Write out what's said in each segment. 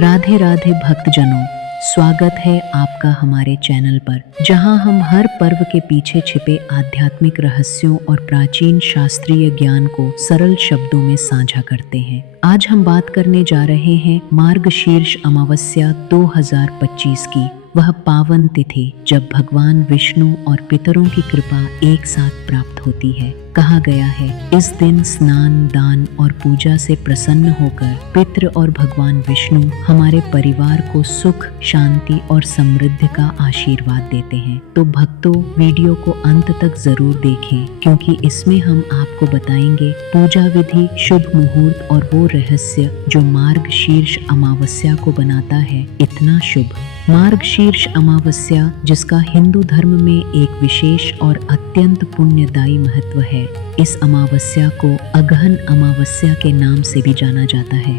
राधे राधे भक्तजनों, स्वागत है आपका हमारे चैनल पर, जहां हम हर पर्व के पीछे छिपे आध्यात्मिक रहस्यों और प्राचीन शास्त्रीय ज्ञान को सरल शब्दों में साझा करते हैं। आज हम बात करने जा रहे हैं मार्गशीर्ष अमावस्या 2025 की, वह पावन तिथि जब भगवान विष्णु और पितरों की कृपा एक साथ प्राप्त होती है। कहा गया है, इस दिन स्नान, दान और पूजा से प्रसन्न होकर पितृ और भगवान विष्णु हमारे परिवार को सुख, शांति और समृद्धि का आशीर्वाद देते हैं। तो भक्तों, वीडियो को अंत तक जरूर देखें, क्योंकि इसमें हम आपको बताएंगे पूजा विधि, शुभ मुहूर्त और वो रहस्य जो मार्गशीर्ष अमावस्या को बनाता है इतना शुभ। मार्गशीर्ष अमावस्या, जिसका हिंदू धर्म में एक विशेष और अत्यंत पुण्यदायी महत्व है, इस अमावस्या को अगहन अमावस्या के नाम से भी जाना जाता है।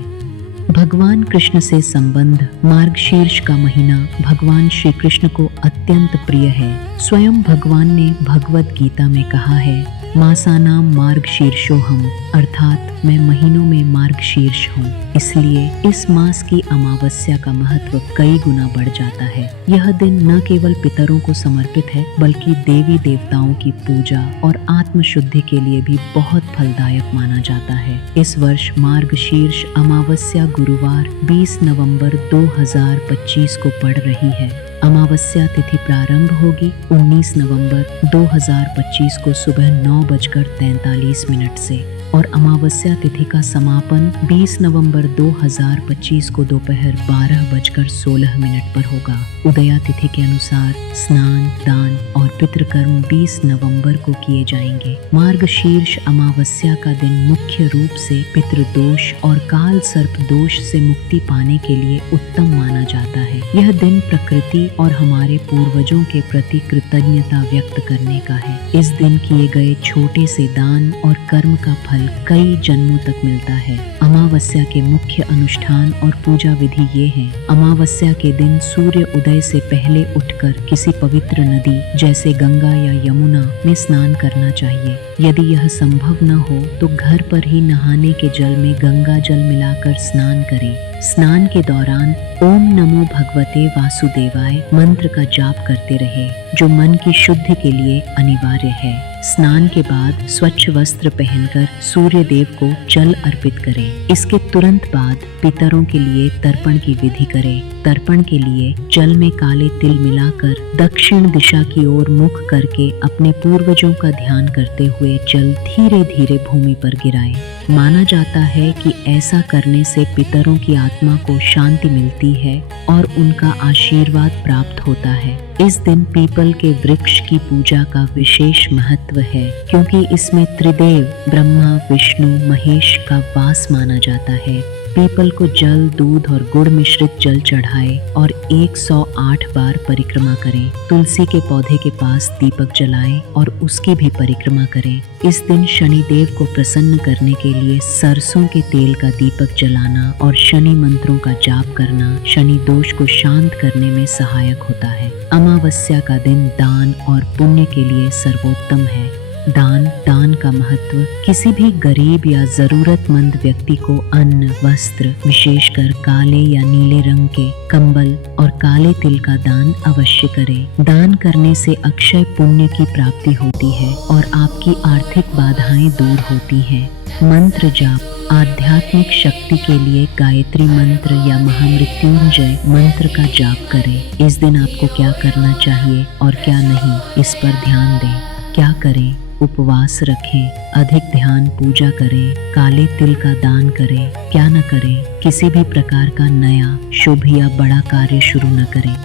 भगवान कृष्ण से संबंध मार्गशीर्ष का महीना भगवान श्री कृष्ण को अत्यंत प्रिय है। स्वयं भगवान ने भगवद गीता में कहा है, मासानाम मार्गशीर्षोहम, अर्थात मैं महीनों में मार्गशीर्ष हूँ। इसलिए इस मास की अमावस्या का महत्व कई गुना बढ़ जाता है। यह दिन न केवल पितरों को समर्पित है, बल्कि देवी देवताओं की पूजा और आत्म शुद्धि के लिए भी बहुत फलदायक माना जाता है। इस वर्ष मार्गशीर्ष अमावस्या गुरुवार 20 नवंबर 2025 को पड़ रही है। अमावस्या तिथि प्रारंभ होगी 19 नवंबर 2025 को सुबह 9:43 से और अमावस्या तिथि का समापन 20 नवंबर 2025 को दोपहर 12:16 पर होगा। उदया तिथि के अनुसार स्नान, दान और पितृकर्म 20 नवंबर को किए जाएंगे। मार्गशीर्ष अमावस्या का दिन मुख्य रूप से पितृदोष और काल सर्प दोष से मुक्ति पाने के लिए उत्तम माना जाता है। यह दिन प्रकृति और हमारे पूर्वजों के प्रति कृतज्ञता व्यक्त करने का है। इस दिन किए गए छोटे से दान और कर्म का फल कई जन्मों तक मिलता है। अमावस्या के मुख्य अनुष्ठान और पूजा विधि ये हैं। अमावस्या के दिन सूर्य उदय से पहले उठकर किसी पवित्र नदी जैसे गंगा या यमुना में स्नान करना चाहिए। यदि यह संभव न हो तो घर पर ही नहाने के जल में गंगा जल मिलाकर स्नान करें। स्नान के दौरान ओम नमो भगवते वासुदेवाय मंत्र का जाप करते रहे, जो मन की शुद्धि के लिए अनिवार्य है। स्नान के बाद स्वच्छ वस्त्र पहनकर सूर्य देव को जल अर्पित करें। इसके तुरंत बाद पितरों के लिए तर्पण की विधि करें। तर्पण के लिए जल में काले तिल मिलाकर दक्षिण दिशा की ओर मुख करके अपने पूर्वजों का ध्यान करते हुए जल धीरे धीरे भूमि पर गिराएं। माना जाता है कि ऐसा करने से पितरों की आत्मा को शांति मिलती है और उनका आशीर्वाद प्राप्त होता है। इस दिन पीपल के वृक्ष की पूजा का विशेष महत्व है, क्योंकि इसमें त्रिदेव ब्रह्मा, विष्णु, महेश का वास माना जाता है। पीपल को जल, दूध और गुड़ मिश्रित जल चढ़ाए और 108 बार परिक्रमा करें। तुलसी के पौधे के पास दीपक जलाएं और उसकी भी परिक्रमा करें। इस दिन शनि देव को प्रसन्न करने के लिए सरसों के तेल का दीपक जलाना और शनि मंत्रों का जाप करना शनि दोष को शांत करने में सहायक होता है। अमावस्या का दिन दान और पुण्य के लिए सर्वोत्तम है। दान का महत्व, किसी भी गरीब या जरूरतमंद व्यक्ति को अन्न, वस्त्र, विशेषकर काले या नीले रंग के कंबल और काले तिल का दान अवश्य करें। दान करने से अक्षय पुण्य की प्राप्ति होती है और आपकी आर्थिक बाधाएं दूर होती हैं। मंत्र जाप, आध्यात्मिक शक्ति के लिए गायत्री मंत्र या महामृत्युंजय मंत्र का जाप करें। इस दिन आपको क्या करना चाहिए और क्या नहीं, इस पर ध्यान दें। क्या करें? उपवास रखें, अधिक ध्यान पूजा करें, काले तिल का दान करें। क्या न करें? किसी भी प्रकार का नया, शुभ या बड़ा कार्य शुरू न करें।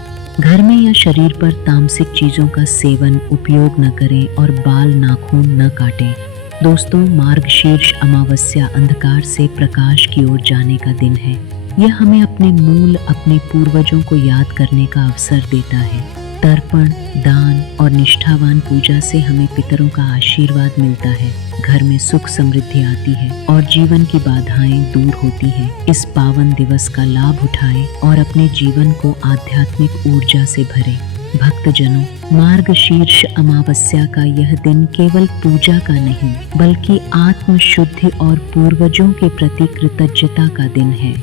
घर में या शरीर पर तामसिक चीजों का सेवन, उपयोग न करें और बाल, नाखून न काटें। दोस्तों, मार्गशीर्ष अमावस्या अंधकार से प्रकाश की ओर जाने का दिन है। यह हमें अपने मूल, अपने पूर्वजों को याद करने का अवसर देता है। तर्पण, दान और निष्ठावान पूजा से हमें पितरों का आशीर्वाद मिलता है। घर में सुख समृद्धि आती है और जीवन की बाधाएं दूर होती हैं। इस पावन दिवस का लाभ उठाएं और अपने जीवन को आध्यात्मिक ऊर्जा से भरें। भक्तजनों, मार्गशीर्ष अमावस्या का यह दिन केवल पूजा का नहीं, बल्कि आत्म शुद्धि और पूर्वजों के प्रति कृतज्ञता का दिन है।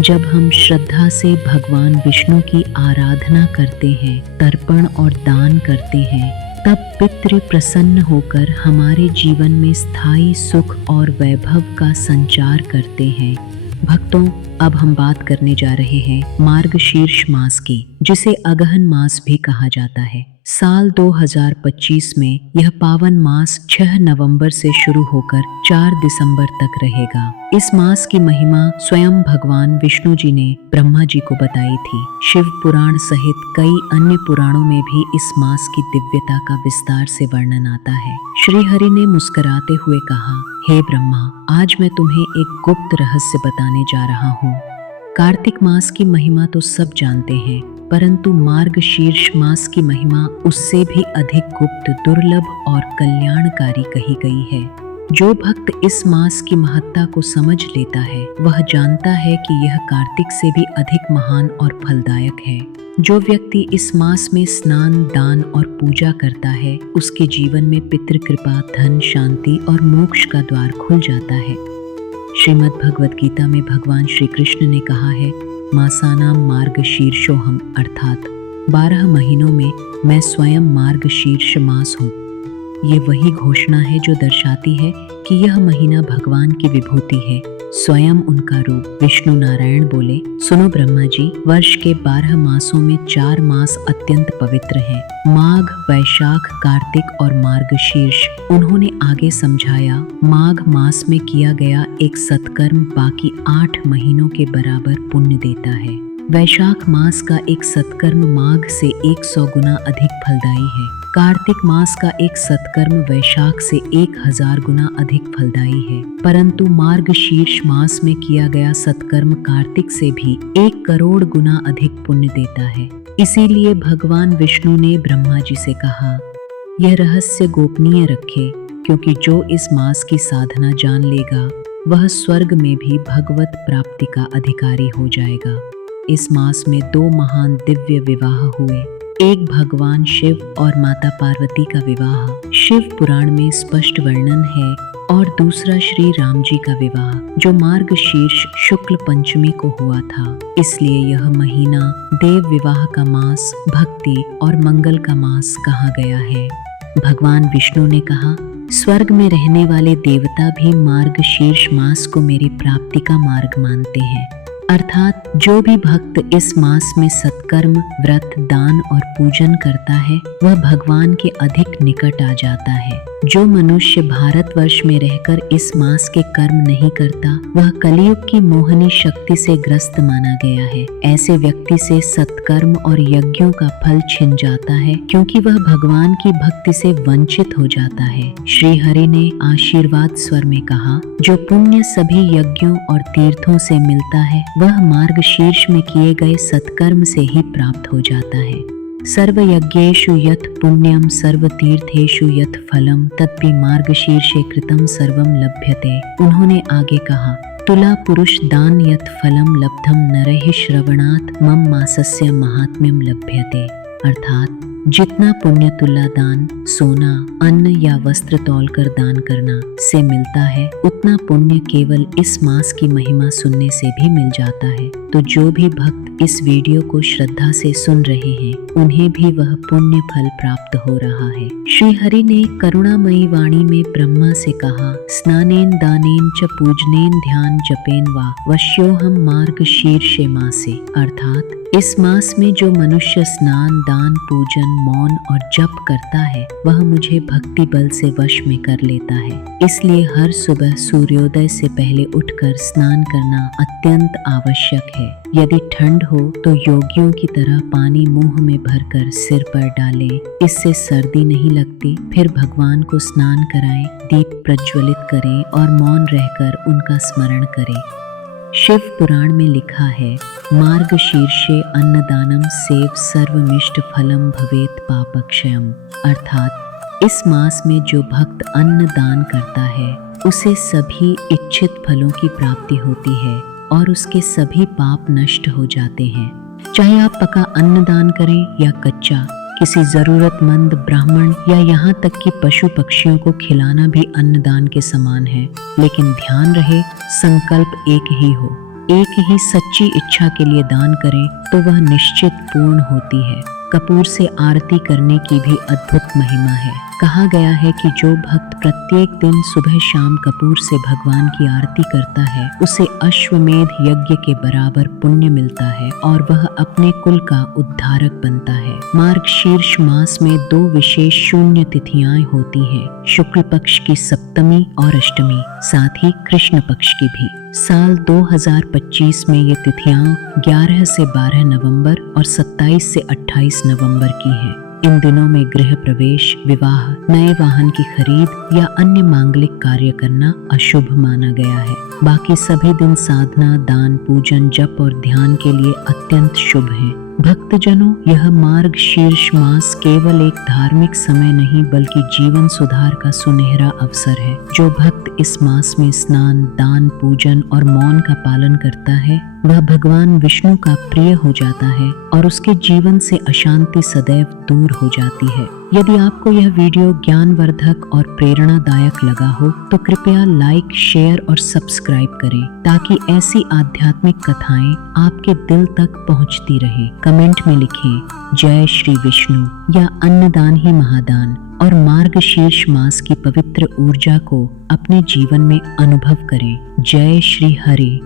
जब हम श्रद्धा से भगवान विष्णु की आराधना करते हैं, तर्पण और दान करते हैं, तब पितृ प्रसन्न होकर हमारे जीवन में स्थायी सुख और वैभव का संचार करते हैं। भक्तों, अब हम बात करने जा रहे हैं मार्गशीर्ष मास की, जिसे अगहन मास भी कहा जाता है। साल 2025 में यह पावन मास 6 नवंबर से शुरू होकर 4 दिसंबर तक रहेगा। इस मास की महिमा स्वयं भगवान विष्णु जी ने ब्रह्मा जी को बताई थी। शिव पुराण सहित कई अन्य पुराणों में भी इस मास की दिव्यता का विस्तार से वर्णन आता है। श्री हरि ने मुस्कुराते हुए कहा, हे ब्रह्मा, आज मैं तुम्हें एक गुप्त रहस्य बताने जा रहा हूँ। कार्तिक मास की महिमा तो सब जानते हैं, परंतु मार्गशीर्ष मास की महिमा उससे भी अधिक गुप्त, दुर्लभ और कल्याणकारी कही गई है। जो भक्त इस मास की महत्ता को समझ लेता है, वह जानता है कि यह कार्तिक से भी अधिक महान और फलदायक है। जो व्यक्ति इस मास में स्नान, दान और पूजा करता है, उसके जीवन में पितृ कृपा, धन, शांति और मोक्ष का द्वार खुल जाता है। श्रीमद् भगवद गीता में भगवान श्री कृष्ण ने कहा है, मासानाम मार्गशीर्षोहम, अर्थात 12 महीनों में मैं स्वयं मार्गशीर्ष मास हूँ। ये वही घोषणा है जो दर्शाती है कि यह महीना भगवान की विभूति है, स्वयं उनका रूप। विष्णु नारायण बोले, सुनो ब्रह्मा जी, वर्ष के 12 मासों में 4 मास अत्यंत पवित्र हैं, माघ, वैशाख, कार्तिक और मार्गशीर्ष। उन्होंने आगे समझाया, माघ मास में किया गया एक सत्कर्म बाकी 8 महीनों के बराबर पुण्य देता है। वैशाख मास का एक सत्कर्म माघ से 100 गुना अधिक फलदायी है। कार्तिक मास का एक सत्कर्म वैशाख से 1000 गुना अधिक फलदायी है। परंतु मार्गशीर्ष मास में किया गया सत्कर्म कार्तिक से भी 1 करोड़ गुना अधिक पुण्य देता है। इसीलिए भगवान विष्णु ने ब्रह्मा जी से कहा, यह रहस्य गोपनीय रखे, क्योंकि जो इस मास की साधना जान लेगा, वह स्वर्ग में भी भगवत प्राप्ति का अधिकारी हो जाएगा। इस मास में 2 महान दिव्य विवाह हुए। एक भगवान शिव और माता पार्वती का विवाह शिव पुराण में स्पष्ट वर्णन है, और दूसरा श्री राम जी का विवाह जो मार्गशीर्ष शुक्ल पंचमी को हुआ था। इसलिए यह महीना देव विवाह का मास, भक्ति और मंगल का मास कहा गया है। भगवान विष्णु ने कहा, स्वर्ग में रहने वाले देवता भी मार्गशीर्ष मास को मेरी प्राप्ति का मार्ग मानते हैं। अर्थात जो भी भक्त इस मास में सत्कर्म, व्रत, दान और पूजन करता है, वह भगवान के अधिक निकट आ जाता है। जो मनुष्य भारतवर्ष में रहकर इस मास के कर्म नहीं करता, वह कलियुग की मोहनी शक्ति से ग्रस्त माना गया है। ऐसे व्यक्ति से सत्कर्म और यज्ञों का फल छिन जाता है, क्योंकि वह भगवान की भक्ति से वंचित हो जाता है। श्री हरि ने आशीर्वाद स्वर में कहा, जो पुण्य सभी यज्ञों और तीर्थों से मिलता है, वह मार्गशीर्ष में किए गए सत्कर्म से ही प्राप्त हो जाता है। सर्व यज्ञेषु यत् पुण्यम, सर्व तीर्थेषु यत् फलम, तत्पि मार्गशीर्षे कृतं सर्वम लभ्यते। उन्होंने आगे कहा, तुला पुरुष दान यत् फलम लब्धम नरैः श्रवणात् मम मासस्य महात्म्यम लभ्यते। अर्थात जितना पुण्य तुला दान, सोना, अन्न या वस्त्र तौलकर दान करना से मिलता है, उतना पुण्य केवल इस मास की महिमा सुनने से भी मिल जाता है। तो जो भी भक्त इस वीडियो को श्रद्धा से सुन रहे हैं, उन्हें भी वह पुण्य फल प्राप्त हो रहा है। श्री हरि ने करुणामयी वाणी में ब्रह्मा से कहा, स्नानेन दानेन च पूजनेन ध्यान जपेन वा वश्योहम मार्गशीर्षे मासे। अर्थात इस मास में जो मनुष्य स्नान, दान, पूजन, मौन और जप करता है, वह मुझे भक्ति बल से वश में कर लेता है। इसलिए हर सुबह सूर्योदय से पहले उठकर स्नान करना अत्यंत आवश्यक है। यदि ठंड हो तो योगियों की तरह पानी मुंह में भरकर सिर पर डालें, इससे सर्दी नहीं लगती। फिर भगवान को स्नान कराएं, दीप प्रज्वलित करें और मौन रहकर उनका स्मरण करें। शिव पुराण में लिखा है, मार्गशीर्षे अन्नदानम सेव सर्वमिष्ट फलम भवेत पापक्षयम। अर्थात इस मास में जो भक्त अन्न दान करता है, उसे सभी इच्छित फलों की प्राप्ति होती है और उसके सभी पाप नष्ट हो जाते हैं। चाहे आप पका अन्न दान करें या कच्चा, किसी जरूरतमंद ब्राह्मण या यहाँ तक कि पशु पक्षियों को खिलाना भी अन्नदान के समान है। लेकिन ध्यान रहे, संकल्प एक ही हो। एक ही सच्ची इच्छा के लिए दान करें तो वह निश्चित पूर्ण होती है। कपूर से आरती करने की भी अद्भुत महिमा है। कहा गया है कि जो भक्त प्रत्येक दिन सुबह शाम कपूर से भगवान की आरती करता है उसे अश्वमेध यज्ञ के बराबर पुण्य मिलता है और वह अपने कुल का उद्धारक बनता है। मार्गशीर्ष मास में 2 विशेष शून्य तिथियां होती हैं, शुक्ल पक्ष की सप्तमी और अष्टमी, साथ ही कृष्ण पक्ष की भी। साल 2025 में ये तिथियां 11 से 12 नवंबर और 27 से 28 नवंबर की हैं। इन दिनों में गृह प्रवेश, विवाह, नए वाहन की खरीद या अन्य मांगलिक कार्य करना अशुभ माना गया है। बाकी सभी दिन साधना, दान, पूजन, जप और ध्यान के लिए अत्यंत शुभ हैं। भक्तजनों, यह मार्गशीर्ष मास केवल एक धार्मिक समय नहीं बल्कि जीवन सुधार का सुनहरा अवसर है। जो भक्त इस मास में स्नान, दान, पूजन और मौन का पालन करता है वह भगवान विष्णु का प्रिय हो जाता है और उसके जीवन से अशांति सदैव दूर हो जाती है। यदि आपको यह वीडियो ज्ञानवर्धक और प्रेरणादायक लगा हो तो कृपया लाइक, शेयर और सब्सक्राइब करें ताकि ऐसी आध्यात्मिक कथाएं आपके दिल तक पहुंचती रहें। कमेंट में लिखें जय श्री विष्णु या अन्नदान ही महादान और मार्गशीर्ष मास की पवित्र ऊर्जा को अपने जीवन में अनुभव करें। जय श्री हरि।